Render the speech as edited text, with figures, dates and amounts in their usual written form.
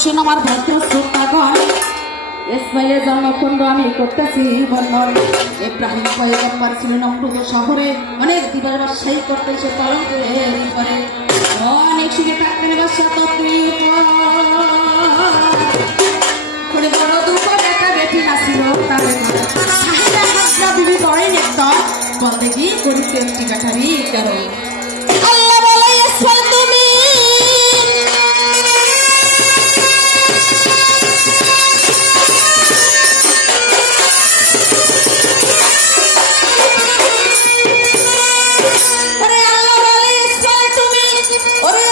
দর্শন আমার ভদ্র শ্রোতাগণ, ইসমাইলের জন্মকুণ্ড আমি করতেছি বর্ণন। ইব্রাহিম পয়গম্বর ছিলেন নমরুদ শহরে, অনেক দিবার বাসাই করতেন সে তরঙ্গের পরে, অনেক সুখে থাকতেন বাসা তত্ত্বে বড় দুঃখ দেখা বেটি নাছিল তাদের সাহিদা হাজরা বিবি করেন একটা বলতে কি করিতে একটি কাঠারি কারণ আল্লাহ বলে ইসমাইল তুমি ওরে